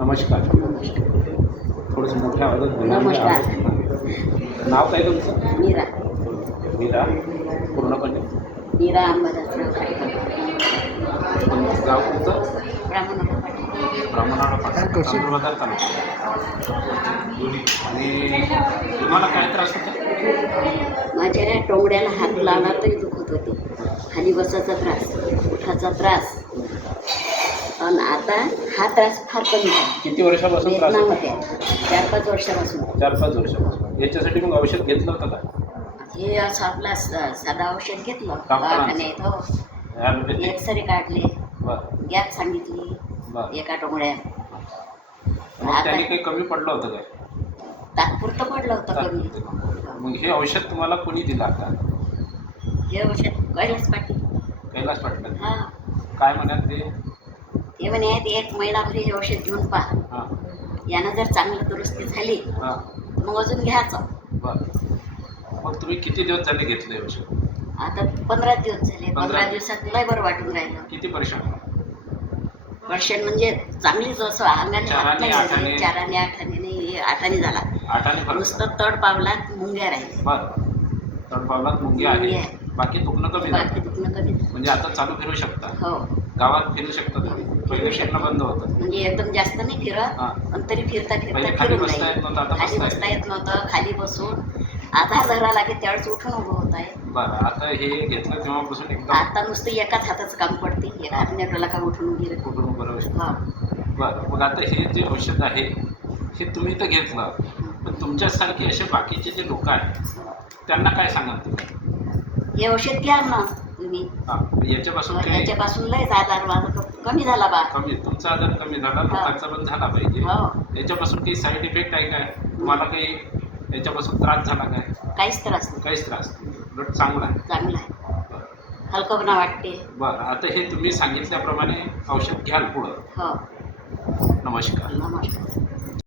नमस्कार. थोडंसं मोठ्या आवाजात बोला. नमस्कार. नाव काय तुमचं? मीरा मीरा. पूर्णपणे मीरा अंबादासराव काटकर, गाव तुमचं? ब्राह्मण पाटील. ब्राह्मणाला पाटील, तांदूळबाजार तालुका. आणि तुम्हाला काय त्रास होता? माझ्या टोंगड्याला हात लावला तरी दुखत होते, खाली बसायचा त्रास, उठाचा त्रास. पण आता हा त्रास फार कमी झाला. किती वर्षापासून त्रास वेदना होता? होत्या 4-5 वर्षापासून. 4-5 वर्षापासून. याच्यासाठी मग औषध घेतलं होतं का? हे असं आपला साधा औषध घेतलं डॉक्टरांचं? दवाखान्यात. हो, ॲलोपॅथिक? एक्सरे काढले, बरं गॅप सांगितली बरं. एका टोंगड्यात. मग त्याने काही कमी पडलं होतं काय? तात्पुरतं पडलं होतं कमी. तात्पुरतं. मग हे औषध तुम्हाला कोणी दिलं आता? हे औषध कैलास पाटील. कैलास पाटलं. हा, काय म्हणत ते? ते म्हणे ते 1 महिनाभर हे औषध घेऊन पहा, हां यानं जर चांगलं दुरुस्ती झाली हां. तर मग अजून घ्यायचं. बरं. मग तुम्ही किती दिवस झाले घेतलं हे औषध? आता 15 दिवस झाले. 15 15 दिवसात लय बरं वाटून राहिलं. किती परेशान? वर्षण म्हणजे चांगलीच असं अंगाने हात चाराने, नाही आठाने? झाले. 4 8 नाही, 8 झाला. 8 फरक? नुसतं तड पावलात मुंग्या राहिले. बरं. तळपावलात मुंगी मुंगी आहे. आहे. बाकी दुखणं कमी झालं. बाकी दुखणं कमी झालं. म्हणजे आता चालू फिरू शकता. हो, गावात फिरू शकता तुम्ही. पहिले फिरणं बंद होतं. म्हणजे एकदम जास्त नाही फिरत, हां. पण तरी फिरता पहिले फिरता खाली फिरून बसता येत राहील. नव्हतं, आता खाली बसता बसता येतं. येत नव्हतं. खाली बसून आधार धरा लागे त्यावेळेस उठून उभं होत आहे. बरं. आता हे घेतलं तेव्हापासून एकदम आता नुसतं एकाच हाताचं काम पडते, एका हाताने आपल्याला काम उठून गेले. कुठून बरं शकतं. हा, बरं. मग आता हे जे औषध आहे हे तुम्ही तर घेतलं, पण तुमच्यासारखे असे बाकीचे जे लोक आहेत त्यांना काय सांगाल तुम्ही? हे औषध घ्या ना तुम्ही. हां. याच्यापासून काही याच्यापासून लयच आजार माझा कमी झाला बा. कमी, तुमचा आजार कमी झाला, लोकांचा पण झाला पाहिजे. हो, याच्यापासून काही साईड इफेक्ट आहे काय? तुम्हाला काही याच्यापासून त्रास झाला काय? काहीच त्रास नाही. काहीच त्रास नाही. उलट चांगला आहे. चांगला आहे, हलकपणा वाटते. बरं. आता हे तुम्ही सांगितल्याप्रमाणे औषध घ्याल पुढं. हो, नमस्कार. नमस्कार.